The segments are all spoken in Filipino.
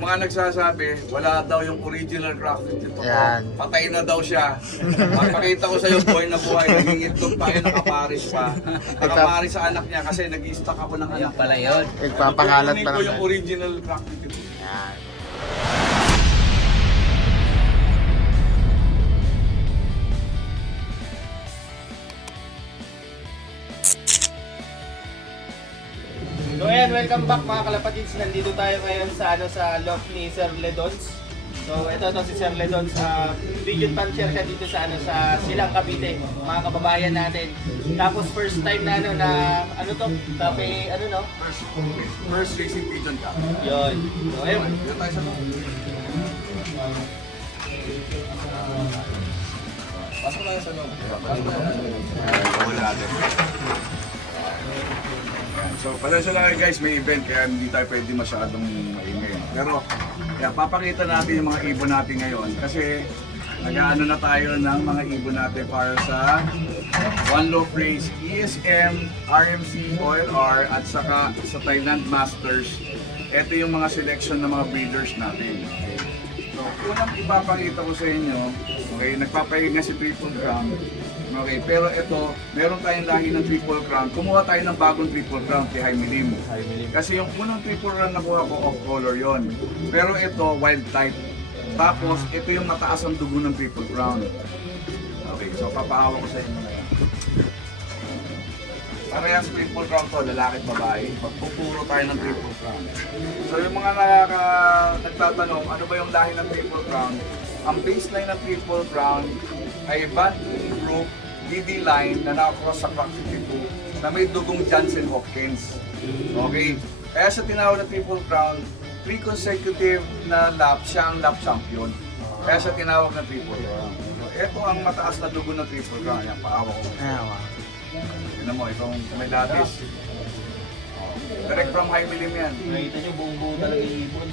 Yung mga nagsasabi, wala daw yung original craft nito. Yan. Patay na daw siya. Pagpakita ko sa'yo, buhay na buhay, nangingitlog pa yun, nakaparis pa. Nakaparis sa anak niya kasi nag-i-stock ako ng anak. Pala yun. Nagpapangalat pa Kukunin ko yung naman. original craft nito. Yan. So ayan, welcome back mga kalapatids. Nandito tayo ngayon sa sa loft ni Sir Ledons. So ito si Sir Ledons, region puncher siya dito sa sa Silang Cavite, mga kababayan natin. Tapos first time na cafe First racing pigeon ka. Yun. So ayun. Dito tayo sa loob. Pasok tayo sa loob. Wala natin. So, pasensya lang kayo guys, may event kaya hindi tayo pwede masyadong maingay. Pero, kaya papakita natin yung mga ibon natin ngayon kasi nag-aano na tayo ng mga ibon natin para sa One Loaf Race, ESM, RMC, OLR at saka sa Thailand Masters. Ito yung mga selection ng mga breeders natin. Okay. So, unang ipapakita ko sa inyo, okay, nagpapahinga si Triple Crown. Okay, pero ito, meron tayong lahi ng Triple Crown. Kumuha tayo ng bagong Triple Crown kay Jaime Lim. Kasi yung unang Triple Crown nakuha ko, off color yon. Pero ito, wild type. Tapos, ito yung mataas ang dugo ng Triple Crown. Okay, so papahawa ko sa inyo na yan. Parehas Triple Crown to, lalaki at babae. Magpupuro tayo ng Triple Crown. So yung mga nagtatanong, ano ba yung lahi ng Triple Crown? Ang baseline ng Triple Crown ay Van Broek DD line na nakakross sa Crack 52 na may dugong Johnson Hopkins. Okay? Kaya sa tinawag na Triple Crown, 3 consecutive na lap, siya ang lap champion. Kaya sa tinawag na Triple Crown. So, ito ang mataas na dugo ng Triple Crown. Yan, paawa ko. Tignan mo, itong may lapis. Direct from Jaime Lim yan. Nakita nyo, buong-buo talaga yung ibon.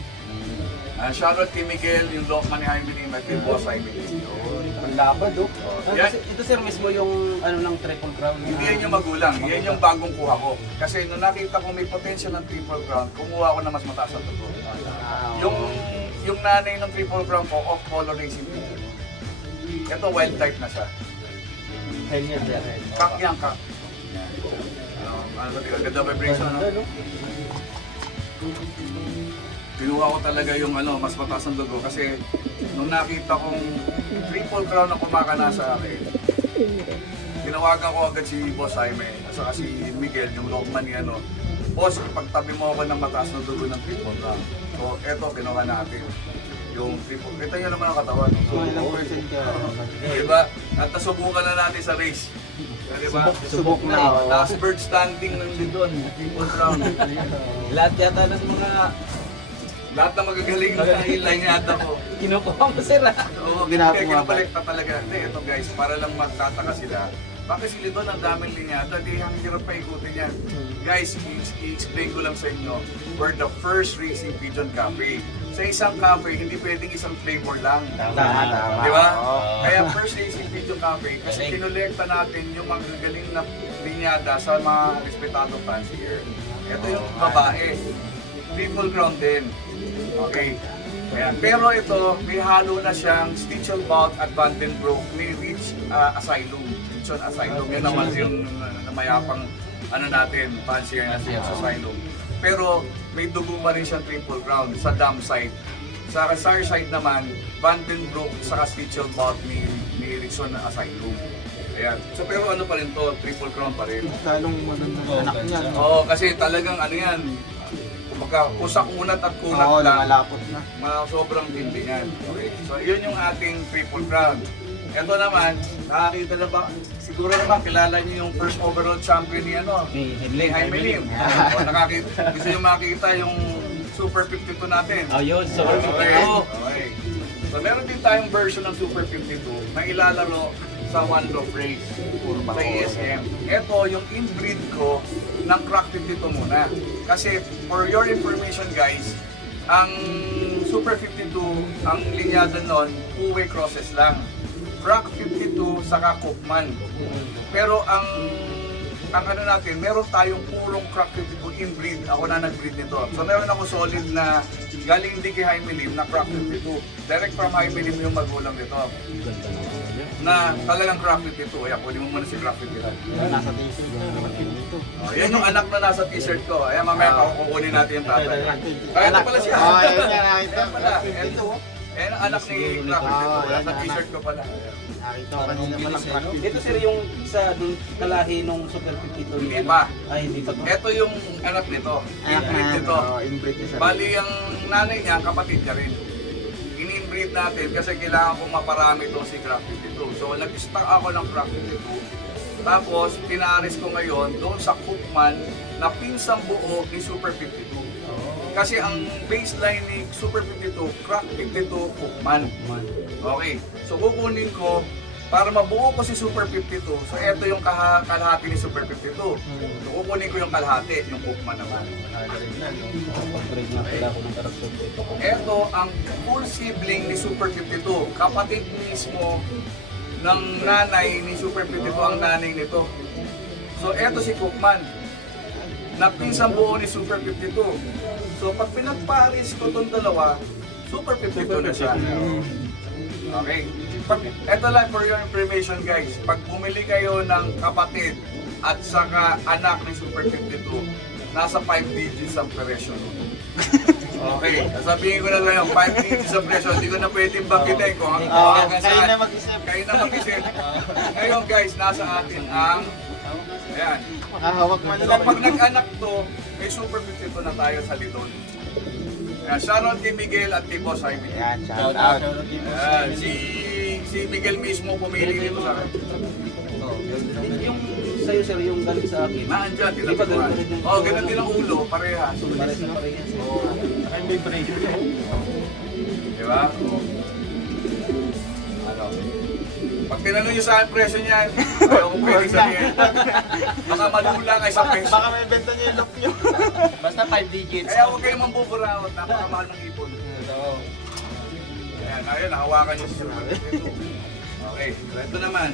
Shoutout kay Miguel, yung lokman ni Jaime Lim at yung boss Jaime Lim. Ang labad, oh. Yan. Ito sir mismo yung ng Triple Crown. Hindi yan yung magulang, yan yung bagong kuha ko. Kasi nung nakita ko may potential ng Triple Crown, kumuha ko na mas mataas ang tubo. Yung nanay ng Triple Crown ko, off-color racing pigeon. Ito wild type na siya. Henry yan. Kak yan, kak. Ano ba, ganda vibration, no? Pinuha ko talaga yung mas mataas ang dugo kasi nung nakita kong Triple Crown na kumakana sa akin, tinawagan ko agad si Boss Jaime at saka si Miguel, yung lokman ni Boss, pagtabi mo ako ng mataas na dugo ng Triple Crown. So eto, pinuha natin yung Triple. Kita nyo naman ang katawan. So ilang percent ka? Diba? At nasubukan na natin sa race. Diba? Subok na. Last bird standing ng Lidon, Triple Crown. Lahat yata ng mga Lahat na magagaling na inline yata ko. kinukuha mo sir ah. Oo, kaya kinabalik pa talaga. Hindi, ito guys, para lang magtataka sila. Bakit si Lidon ang daming linyata? Di, ang hirap pa ikutin yan. Guys, i-explain ko lang sa inyo. We're the first racing pigeon cafe. Sa isang cafe, hindi pwedeng isang flavor lang. Tama. Di ba? Kaya first racing pigeon cafe, kasi kinolekta natin yung magagaling na linyada sa mga respetadong fancier. Ito yung babae. Triple Crown din. Okay. Ayan. Pero ito, may halo na siyang Stichelbout at Vandenbroek ni Rich Asylum. Richon Asylum. Yan naman yung namayapang natin, fancier na siya sa Asylum. Pero may dugo pa rin siyang Triple Crown sa dam side. Sa star side naman, Vandenbroek sa Stichelbout ni Richon Asylum. Ayan. So pero ano pa rin to, Triple Crown pa rin. Lalong anak niya. Oo, kasi talagang yan, kusak unat at kunat Oo, lang. lumalapot na. Sobrang tindi niyan. Okay. So yun yung ating Triple Crown. Ito naman, nakakita na ba? Siguro naman kilala niyo yung first overall champion ni Jaime Lim. O nakakita, gusto niyo makita yung Super 52 natin. Oh yun, so Okay. Okay. So meron din tayong version ng Super 52 na ilalaro sa One Loaf Race sa ESM. Ito yung inbreed ko ng Crack 52 muna. Kasi for your information guys, ang Super 52, ang linyada nun, two-way crosses lang. Crack 52 saka Koopman. Pero ang natin, meron tayong purong Crack 52 inbreed. Ako na nag-breed nito. So meron ako solid na galing din kay Jaime Lim na crack 52. Direct from Jaime Lim yung magulang nito. Na talagang crack 52. Ayan, kunin mo muna si crack 52. Nasa t-shirt na naman dito. Oh, yan yung anak na nasa t-shirt ko. Ayan, mamaya kukunin natin yung tatay. Ay, ito pala siya. Ayun yan, nakita. Ayan pala. Ayan ang anak ni crack 52. Nasa t-shirt ko pala. Nakita ko kanina pa lang practice. Ito sir yung sa dun kalahi nung Super 52. Hindi pa. Ay, hindi pa to. Ito yung anak nito. Inbreed nito. Inbreed niya sa Bali, ang nanay niya, kapatid niya rin. In-inbreed natin kasi kailangan kong maparami itong si Crack 52. So, nag-stock ako ng Crack 52. Tapos, pinaris ko ngayon doon sa Cookman na pinsang buo ni Super 52. Kasi ang baseline ni Super 52, Crack 52, Cookman. Okay. So, kukunin ko para mabuo ko si Super 52. So, ito yung kalahati ni Super 52. So, kukunin ko yung kalahati, yung Cookman naman. Pag-break nga pala ako ng karakter dito. Ito ang full sibling ni Super 52. Kapatid mismo ng nanay ni Super 52 ang nanay nito. So ito si Cookman. Na pinsang buo ni Super 52. So pag pinagparis ko itong dalawa, Super 52 na siya. Okay. Ito lang for your information guys. Pag bumili kayo ng kapatid at saka anak ni Super 52, nasa 5 digits ang presyo. Okay, sabihin ko na lang yung 5 digits ang presyo. Hindi ko na pwedeng banggitin kung ang Kayo saan. na mag-isip. Kayo na mag-isip. Ngayon guys, nasa atin ang... Ayan. Makahawak man lang. Kapag nag-anak to, may Super 52 na tayo sa Lidon. Ayan, shoutout kay Miguel at kay Boss Jaime. Yan, shout out. Ayan, si Miguel mismo pumili dito sa akin. Yung sa'yo sir, yung galing sa akin. Naandyan, Di ba tinaturuan. ganun din yung- Oh, ganun din ang ulo, parehas. Pare sa parehas. Saka yung vibration. Di ba? Ano? Pag tinanong nyo sa akin presyo niyan, ayaw kong pwede sabihin. Baka malula kayo sa presyo. Baka may benta niyo yung lock niyo. Basta 5 digits. Kaya huwag kayong mambuburaot, napakamahal ng ipon. Ayan, ayun, nahawakan nyo si Super 52. Okay, so ito naman.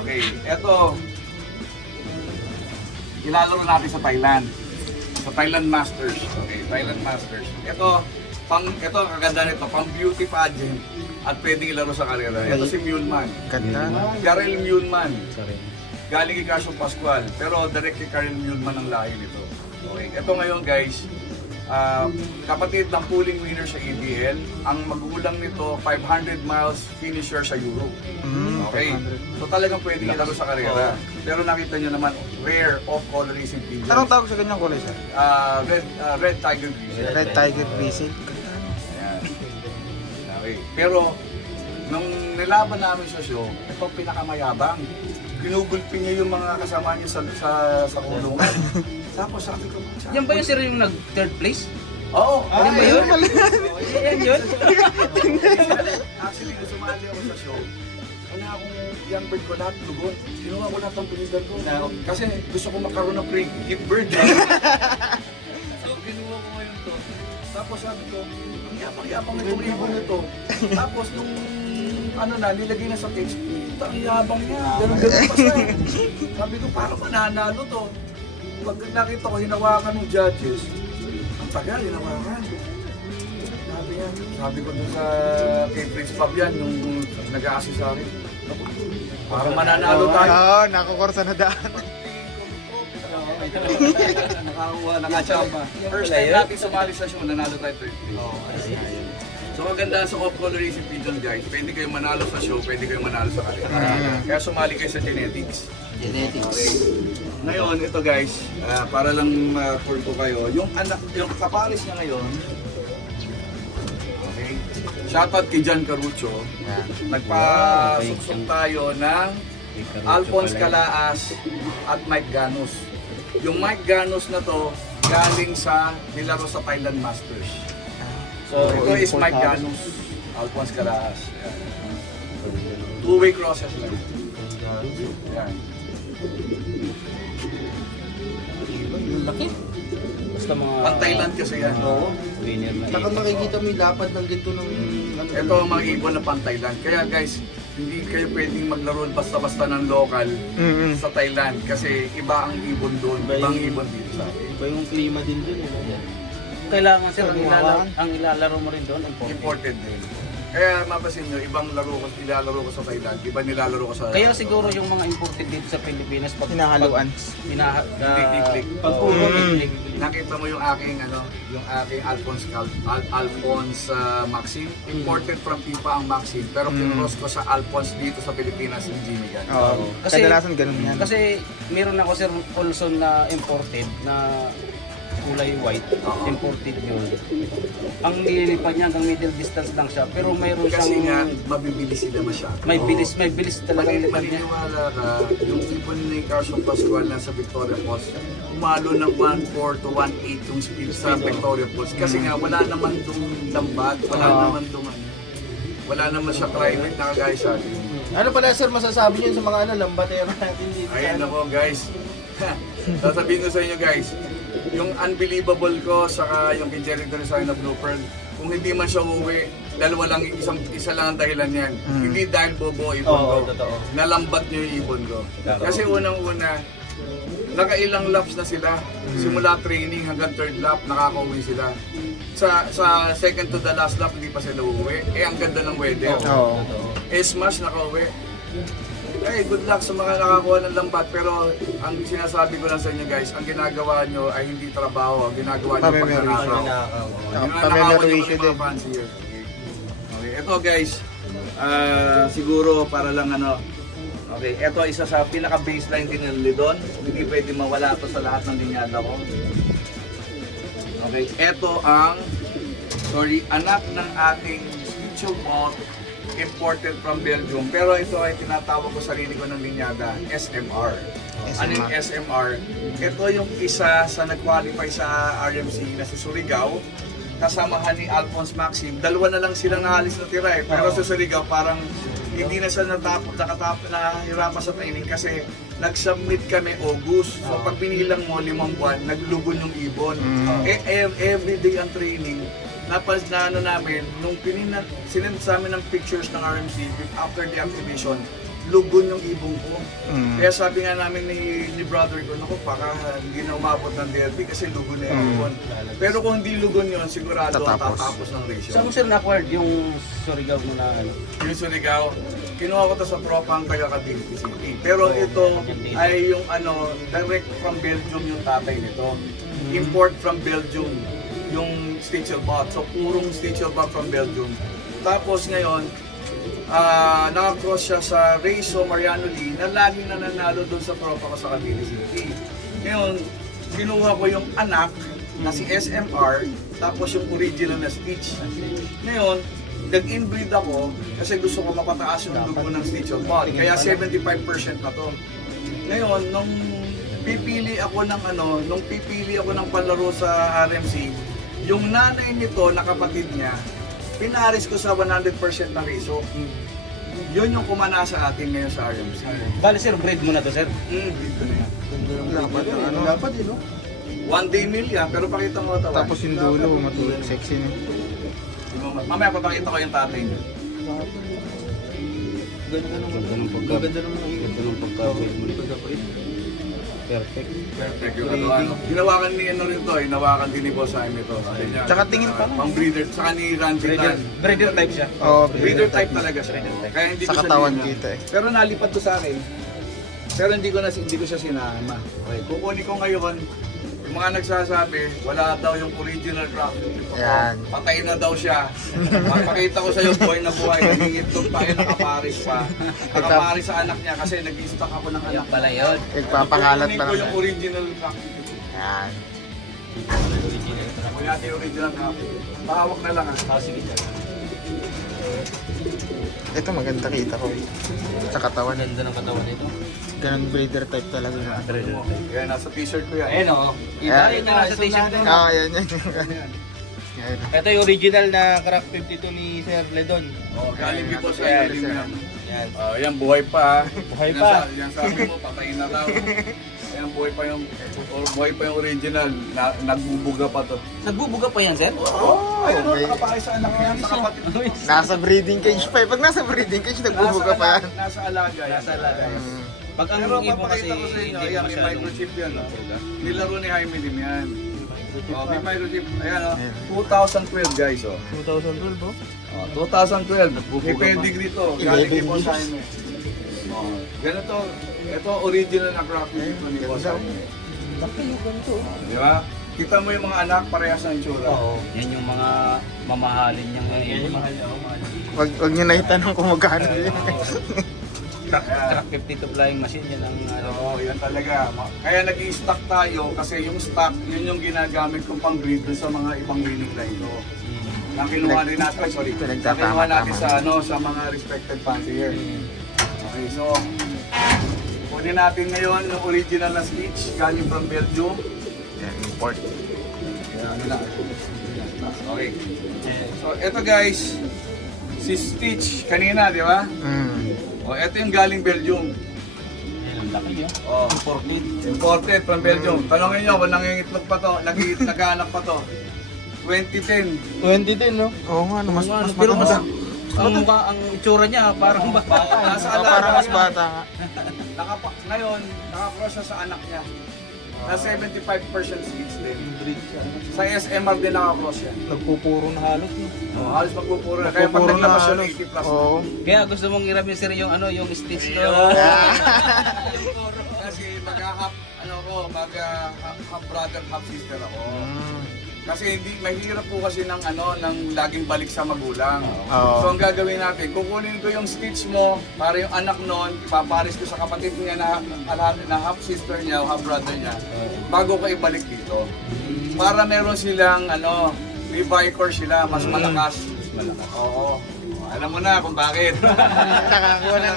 Okay, ito. Ilalaro natin sa Thailand. Sa Thailand Masters. Okay, Thailand Masters. Ito, ang kaganda nito, pang beauty pageant. At pwedeng ilaro sa karera. Ito si Muleman. Ganda. Karel Muleman. Sorry. Galing kay Casio Pascual. Pero direct kay Karel Muleman ang lahi nito. Okay, ito ngayon guys, kapatid ng pooling winner sa EBL. Ang magulang nito, 500 miles finisher sa Europe. Okay, so talagang pwedeng ilaro sa karera. Pero nakita nyo naman, rare off-color racing pigeons. Anong tawag sa ganyang kulay, sir? Red Tiger Grizzly. Red Tiger Grizzly. Ayan. Okay. Pero, nung nilaban namin sa show, ito ang pinakamayabang. Ginugulpi niya yung mga kasama niya sa kulungan. Tapos sabi ko, Yan ba yung sir yung nag-third place? oo. Yan ba yun? Yan yun? Actually, nung sumali ako sa show, wala akong young bird ko lahat lugon. Kinuha ko lahat ng pinigan ko. Kasi gusto ko magkaroon ng pre-gift bird. So, kinuha ko ngayon to. Tapos sabi ko, ang yapang-yapang itong ibon nito. Tapos nung nilagay na sa cage, ang yabang niya. Ganun-ganun pa siya. Sabi ko, parang mananalo to. Pag nakita ko, hinawakan ng judges, ang tagal, hinawakan. Sabi ko dun sa kay Prince Fabian, yung nag-a-assist sa akin. Parang mananalo tayo. Oo, nakukursa na daan. Nakakuha, nakachamba. First time natin sumali sa show, nanalo tayo 3 place. So maganda sa off-color racing pigeon guys, pwede kayong manalo sa show, pwede kayong manalo sa karera. Kaya sumali kayo sa genetics. Okay. Ngayon, ito guys, para lang ma-tour ko kayo, yung kapares niya ngayon, okay, shoutout kay John Carucho, nagpasuksok tayo ng Alphonse Calaas at Mike Ganus. Yung Mike Ganus na to, galing sa nilaro sa Thailand Masters. So, ito is Mike Ganus, Alphonse Calaas. Two-way crosses lang. Yan. Laki. Basta mga... Pang Thailand kasi yan. Winner na Saka makikita mo yung lapad ng ginto ng ano. Ito ang mga ibon na pang Thailand. Kaya guys, hindi kayo pwedeng maglaro basta-basta ng local sa Thailand kasi iba ang ibon doon, ibang ibon dito sa atin. Iba yung klima din dun. kailangan sir, ang ilalaro mo rin doon, Imported din. Kaya mapasin nyo, ibang laro ko, ilalaro ko sa Thailand, iba nilalaro ko sa... Kaya siguro yung mga imported dito sa Pilipinas pag Hinahaluan. Klik-klik. Pagpuro Nakita mo yung aking Alphonse Maxim. Imported from Pipa ang Maxim, pero pinross ko sa Alphonse dito sa Pilipinas yung Jimmy Gun. Oo. Kasi- Kadalasan ganun yan. Kasi meron ako sir Olson na imported na kulay white, imported yun. Ang nililipan niya hanggang middle distance lang siya, pero mayroon Kasi nga, siyang mabibilis sila masyado. may bilis talaga ang lipan niya. Maniniwala ka, yung ibon ni Carson Pascual na sa Victoria Falls, umalo ng 1.4 to 1.8 yung speed sa Victoria Falls. Kasi nga, wala naman itong lambat, wala naman siya climate na kagaya sa atin. Ano pala sir masasabi niyo sa mga lambatero natin dito? Ayun ako guys. Sasabihin ko sa inyo guys, yung unbelievable ko saka yung kay Jerry Dorizano na Blue Pearl, kung hindi man siya uuwi, dalawa lang, isa lang ang dahilan yan. Hindi dahil bobo ibon ko. Totoo. Nalambat niyo yung ibon ko. Kasi unang-una, nakailang laps na sila. Simula training hanggang third lap, nakaka-uwi sila. Sa second to the last lap, hindi pa sila uuwi. Ang ganda ng weather. Oo. Smash nakauwi. Good luck sa mga nakakuha ng lambat, pero ang sinasabi ko lang sa inyo guys, ang ginagawa nyo ay hindi trabaho, ang ginagawa nyo pagnanakaw. Pamemorwisyo din. Okay, ito guys, siguro para lang okay, ito isa sa pinaka-baseline din ng Lidon, hindi pwede mawala ito sa lahat ng linyada ko. Okay, ito ang, anak ng ating Stitchel Ball, imported from Belgium, pero ito ay tinatawag ko sarili ko ng linyada, SMR. Ano yung SMR? Ito yung isa sa nag-qualify sa RMC na si Surigao, kasamahan ni Alphonse Maxim. Dalawa na lang silang naalis na tira eh. Pero si Surigao parang hindi na siya nahirapan sa training kasi nag-submit kami August. So pag pinilang mo 5 buwan, naglugon yung ibon. Everyday ang training. Namin, nung sinend sa amin ng pictures ng RMC after the activation, lugon yung ibong ko. Kaya sabi nga namin ni brother ko, naku, baka hindi na umabot ng derby kasi lugon na yung ibon. Pero kung hindi lugon yun, sigurado tatapos ng ratio. Saan mo sir na-acquired yung Surigao mo na ano? Yung Surigao, kinuha ko to sa tropang taga Cavite City. Pero ito ay yung direct from Belgium yung tatay nito. Import from Belgium yung Stitchel Bot. So, purong Stitchel Bot from Belgium. Tapos ngayon, nakakross siya sa Rezo Mariano Lee na lagi na nanalo doon sa tropa ko sa Cavite City. Ngayon, kinuha ko yung anak na si SMR, tapos yung original na Stitch. Ngayon, nag-inbreed ako kasi gusto ko mapataas yung dugo ng Stitchel Bot. Kaya 75% na to. Ngayon, nung pipili ako ng palaro sa RMC, yung nanay nito na kapatid niya, pinaris ko sa 100% ng Rezo. Yun yung kumana sa atin ngayon sa RMC. Bale sir, breed mo na to sir? Breed ko na yan. Dapat eh, no? 1 day meal yan, pero pakita mo ito. Tapos yung dulo, matulog sexy na. Mamaya papakita ko yung tatay niya. Ganda ng pagka-breed mo nito. Perfect. Perfect yung katawan. Hinawakan ni rin to, hinawakan din ni Boss Jaime to. Tsaka tingin pa lang. Pang breeder, saka ni Randy Tan. Breeder type siya. Oo, Breeder type talaga siya. Kaya hindi sa ko siya katawan dinala. kita eh. Pero nalipat to sa akin. Pero hindi ko siya sinama. Okay. Kukunin ko ngayon, yung mga nagsasabi, wala daw yung original craft. Ayan. Patay na daw siya. Pakita ko sa iyo, boy na buhay, nangingitlog pa yun, nakaparis pa. Nakaparis sa anak niya kasi nag-stock ako ng anak. Pala yun. Nagpapangalat Kukunin pa ko lang. yung original craft. Yan. Kunin natin yung original craft. Pahawak na lang ha. Sige sir. Ito maganda kita ko. Sa katawan. Ganda ng katawan nito. Ganun breeder type talaga yun. Kaya nasa t-shirt ko yan. Ayun o. Ayan. Yun yung nasa t-shirt ko. Ah, yan yan. Yan. Ito yung original na crack 52 ni Sir Ledon. Oh, galing dito sa Ayan, ilalim yan. Yan. Yan, buhay pa. Buhay pa. Yan sabi mo, patay na raw. Yan, buhay pa yung original. Nagbubuga pa to. Nagbubuga pa yan sir? Oh, ayun o, okay. nakapakay sa anak niya, sa kapatid. Nasa breeding cage pa eh. Pag nasa breeding cage, nagbubuga pa yan. Nasa alaga. Nasa alaga. Pag ang Pero ibon kasi papakita ko sa inyo, hindi yan, may masyado. microchip yan. Nilaro ni Jaime din yan. Oh, may microchip. Ayan oh. 2012 guys oh. 2012 po. Oh, 2012. May pedigree to. Galing kay Boss Jaime. Oh, ganito. Ito original na craft ito ni Boss Jaime. Di ba? Kita mo yung mga anak parehas ng itsura. Yan yung mga mamahalin niyang ibon. Wag niyo na itanong kung magkano din. Track 52 flying machine yan ang Oo, yan talaga. Kaya nag-i-stock tayo kasi yung stock, yun yung ginagamit kong pang-breed dun sa mga ibang breeding line ko. Na kinuha rin natin, na kinuha natin sa, sa mga respected fancier. Okay, so, kunin natin ngayon yung original na Stitch, galing from Belgium. Yan, import. Okay. So, eto guys, si Stitch kanina, di ba? O, eto yung galing Belgium. Ang laki yun. Oh, imported from Belgium. Tanongin nyo kung nangingitlog pa to, naghahanap pa to. 2010. 2010, no? Oo nga, no, mas Pero mas, matanda. ang mukha, ang itsura niya parang bata. Nasa Oo, alaga parang mas niya. bata nga. Ngayon, nakakross siya sa anak niya. Na 75% Stitch din. Sa SMR din nakakross yan. Nagpupuro na halos, no? Oh, halos magpupuro na. Kaya pag Nagpupuro na naglabas siya ng halos. 80 plus. Oo. Kaya gusto mong iramin sir yung yung Stitch ko. Kasi mag-half, half brother, half sister ako. Kasi hindi mahirap po kasi ng ng laging balik sa magulang. Oo. So ang gagawin natin, kukunin ko yung Stitch mo para yung anak noon, ipaparis ko sa kapatid niya na half sister niya o half brother niya bago ko ibalik dito. Para meron silang Levi-core sila, mas malakas. Oo. Alam mo na kung bakit. Nakakuha ng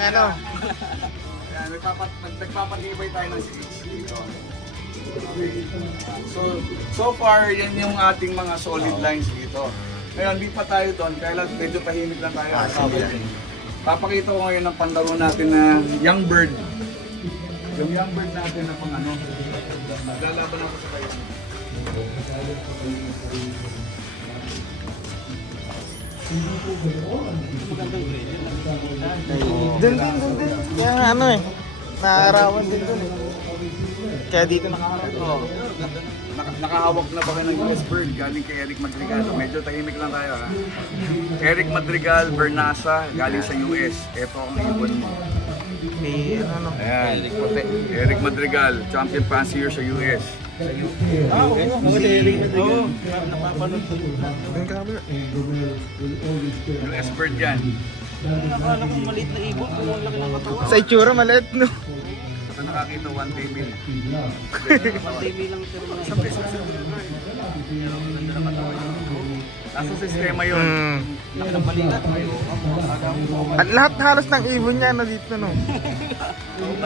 Yan, nagpapatibay tayo ng Stitch dito. Okay. So far, yan yung ating mga solid lines dito. Ngayon, di pa tayo doon, kaya lang medyo tahimik lang tayo. Papakita ko ngayon ang panlaro natin na Young Bird. Yung Young Bird natin na pang Lalaban ako sa kayo. Dun. Kaya naarawan din dun eh. Kaya dito nakaharap. Nakahawak na ba kayo ng US Bird galing kay Eric Madrigal? Medyo tahimik lang tayo ha. Eric Madrigal, Bernasa, galing sa US. Ito ang ibon mo. May Ayan, Eric Madrigal, champion fancier sa US. Oo, napapanood ko. Dun ka ba? US Bird yan. Akala ko maliit na ibon, pero ang laki ng katawan. Sa itsura maliit, no? Ito nakakita one day meal. TV lang pero Nasa sistema yun. laki ng balikat. At lahat halos ng ibon niya dito, no?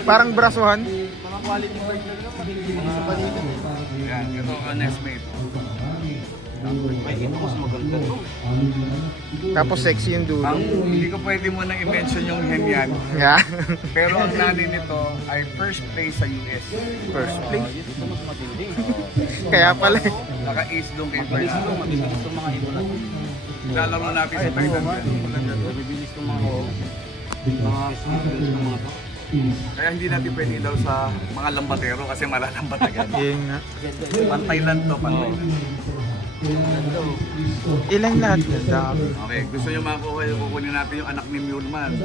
Parang brasuhan. Mga quality bird lang naman. Sa balikat. Yan, ito ang nestmate. May ito mas maganda to. Tapos sexy yung dulo. Hindi ko pwede mo nang i-mention yung hen yan. Yeah. Pero ang nanay nito ay first place sa US. First place. Ito mas matindi. Kaya pala eh. Naka-ace doon kay Bird. Mabilis itong mga ibon na to. Lalaro natin sa Thailand. Mabilis itong mga ibon. Mga speed ng mga to. Kaya hindi natin pwede daw sa mga lambatero kasi malalambat agad. Yun nga. Pantayland to, Pantayland. Ilang lahat yan? Dami. Okay, gusto nyo makuha yung kukunin natin yung anak ni Muleman.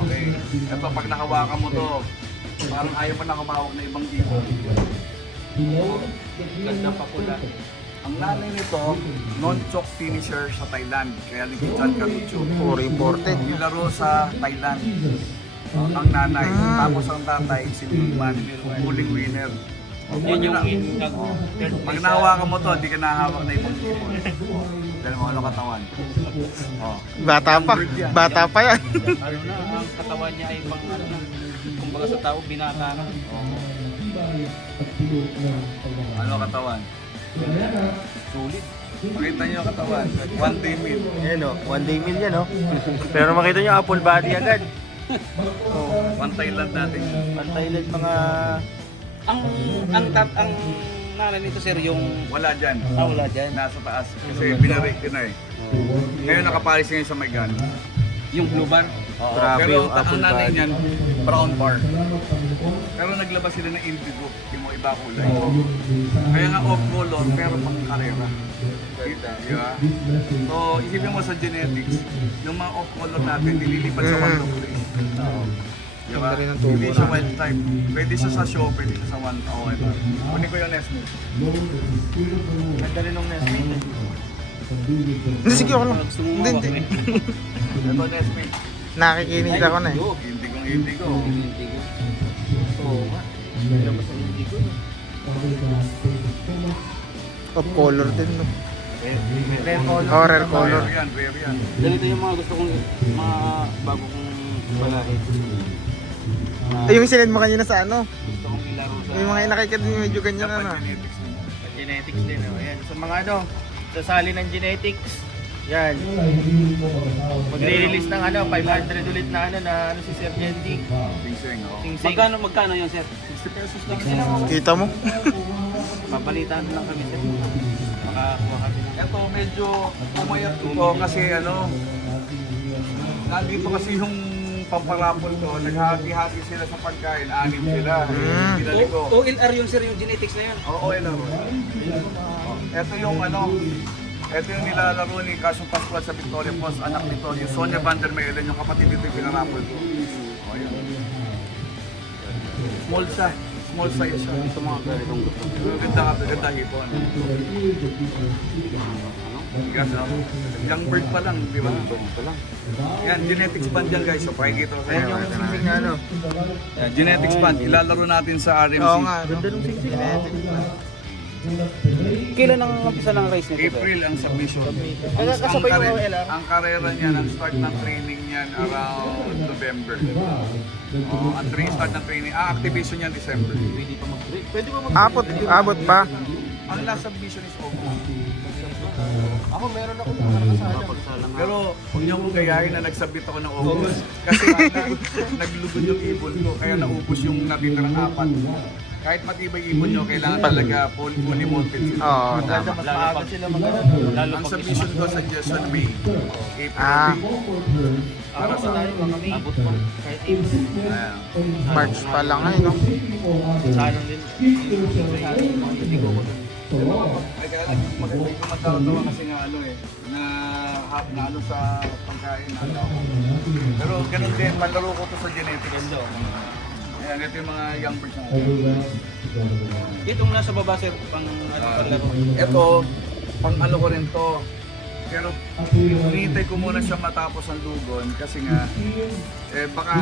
Okay, ito pag nakawakan mo to, parang ayaw mo na kumawak na ibang tipo. Ganda pa pula. Ang nanay nito, non-chok finisher sa Thailand, kaya Likitan Karucho. Puro imported. Nilaro sa Thailand. Ang nanay, tapos ang tatay, si Muleman, huling winner. Yan yung Pag nahawakan mo to, hindi ka nahawak na ibang tipo. Dahil mo katawan. Oh. Bata pa. Bata pa yan. ano na, ang katawan niya ay pang kumbaga sa tao binata na. Ano katawan? Sulit. Makita niyo ang katawan. One day meal. Yan o, one day meal yan o. Pero makita nyo, apple body agad. One Thailand natin. Thailand mga... Ang nanay nito sir yung Wala dyan. wala dyan. Nasa taas. Kasi binarake ko na eh. Ngayon nakapalis ngayon sa Maygan. Yung blue bar. Oo, Grabe pero yung ang apple nanay bud. niyan, brown bar. Pero naglabas sila ng indigo, yung mga iba kulay. Kaya nga off color, pero pang karera. Diba? So, isipin mo sa genetics, yung mga off color natin, nililipat sa one to place. Diba? Ganda rin ang tubo Hindi siya na. wild type. Pwede siya sa show, pwede siya sa one. Oh, ito. Kunin ko yung Nesmith. Ganda rin ng Nesmith. Hindi, sige ako lang. Gusto mo Hindi, mawak hindi. Ito Nesmith. Nakikinig ako na eh. Indigo. Oo nga. Labas ang indigo. Of color din, no? Red color. Oh, rare color. Rare yan. Ganito yung mga gusto kong, mga bago kong balahin. Ay, yung sinend mo kanina sa ano? Gusto kong ilaro sa... Yung mga inakikid mo medyo ganyan Dapat ano. genetics na. Sa genetics din. Oh. Ayan. Sa mga ano, sasali ng genetics. Yan. Magre-release ng ano, 500 ulit na ano si Sir Jendy. Pingseng, oh. Sing-sing. Magkano yun, sir? 60 pesos lang. Kita mo? Babalitaan lang kami, sir. Makakuha kami ng... Ito medyo pumayat ito kasi ano, nandito kasi yung pamparapol ko, naghahati-hati sila sa pagkain, anim sila. Pinali ko. OLR yun, sir, yung genetics na yun. Oo, ito. Ito yung ano, ito yung nilalaro ni Casio Pascual sa Victoria Falls, anak nito, yung Sonia Van der Meulen, yung kapatid nito yung pinarapol ko. Oh, yun. Small size siya. Ito mga ganitong gusto. Ganda hipon. Yes, young bird pa lang, di ba? Yan, genetics band yan guys. So, pakikita ko sa Ayan inyo. yung sing-sing na ano. Yan, genetics band. Ilalaro natin sa RMC. Oo nga, no? Ganda nung sing-sing. Kailan ang umpisa ng race nito, sir? April ang submission. Kaya kasabay yung kare- OLR. ang karera niyan, ang start ng training niyan around November. Oh, ang start ng training, activation niyan December. Pwede ba Abot pa. Ang last submission is August. Ako meron ako mga nakasala. Pero huwag niyo akong gayahin na nagsabit ako ng August. Kasi naglugod yung ibon ko, kaya naubos yung natitirang apat. Kahit matibay ibon nyo, kailangan talaga fully molted sila. Oo, Ganda, tama. mas maaga sila mag-ano. Ang submission ko suggestion May, April, Ah. May. Para sa tayo mga May. Abot pa. Kahit April. Ayan. March pa lang ay, no? Sana din. Ay, kaya maganda yung kumatawa kasi nga ano eh, na ano sa pagkain. Pero ganun din, malaro ko to sa genetics. Ayan, ito yung mga young birds na. Itong nasa baba, sir, pang ano palaro. Ito, pang ano ko rin to. Pero hinihintay ko muna siya matapos ang dugon kasi nga baka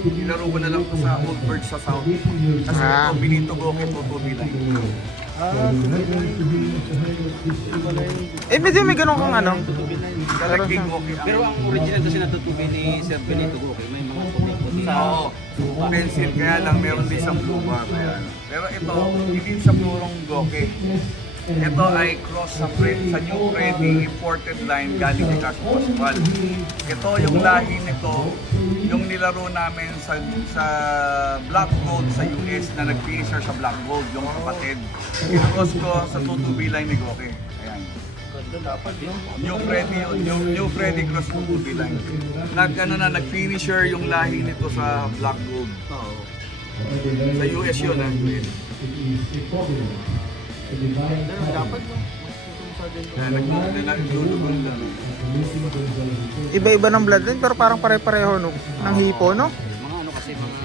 ilaro ko na lang to sa old birds sa south. Kasi ito, Benito Goke, tutubilay. Eh, medyo may ganun kang ano. Kalaging Goke. Pero ang original kasi natutubi ni Sir Benito Goke, may mga puti-puti. Oo, pencil, kaya lang meron din siyang blue bar. Ayan. Pero ito, hindi siya purong Goke. Ito ay cross sa New Freddy imported line galing kay Casio Pascual. Ito yung lahi nito, yung nilaro namin sa Black Gold sa US na nag-finisher sa Black Gold, yung kapatid. Kinukos ko sa 2-2B line ni Goke. Ayan. New Freddy cross 2-2B line. Nag-finisher yung lahi nito sa Black Gold. Sa US yun, ha? Dapat no? Naglulugon lang. Iba-iba ng bloodline pero parang pare-pareho, no? Ng hipo, no? Mga ano kasi, mga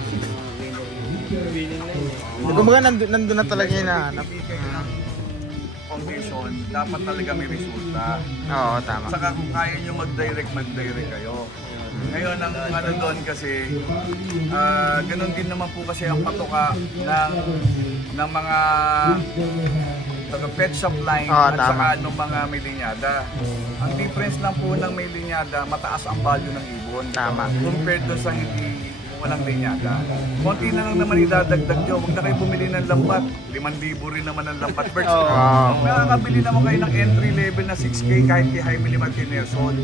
Winning line eh. Kumbaga nandun na talaga yung nahanap. Bibigay ng foundation, dapat talaga may resulta. Oo, tama. Saka kung kaya nyo mag-direct kayo. Ngayon, ang ano doon kasi, ganun din naman po kasi ang patuka ng mga pet shop line at tama. saka ng mga may linyada. Ang difference lang po ng may linyada, mataas ang value ng ibon. Tama. Compared doon sa hindi walang linyada. Konti na lang naman idadagdag nyo. Huwag na kayo bumili ng lambat. 5,000 rin naman ang lambat birds. Nakakabili naman kayo ng entry level na 6K kahit kay Jaime Martinezon.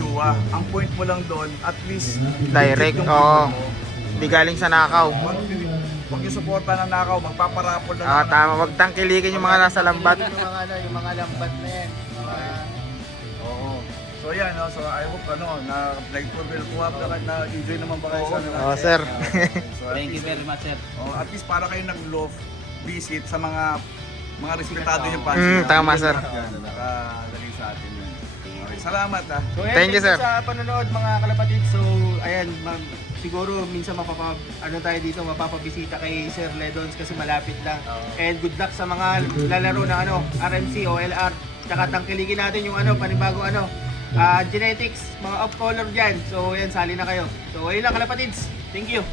Chua. Ang point mo lang doon, at least Direct, yung oo. ibon mo. Hindi galing sa nakaw. Huwag yung suporta ng nakaw, magpaparapol na Ah, tama. Wag tangkilikin yung mga nasa lambat. Yung mga lambat na yan. Oo. So yan, ano, so I hope na nag-tour na enjoy naman ba kayo sa ano Oh, natin? sir. So, at Thank you least- very much, sir. at least para kayo nag-love visit sa mga respetado yung fans. Tama, sir. Nakalagay sa atin yun. Okay, salamat ah. So, ayan, Thank you, sir. sa panonood mga kalapatid. So, ayan, siguro minsan tayo dito, mapapabisita kay Sir Ledons kasi malapit lang. And good luck sa mga lalaro ng RMC o LR. Tsaka tangkilikin natin yung panibago genetics, mga off-color dyan. So, ayan, sali na kayo. So, ayun lang kalapatids. Thank you.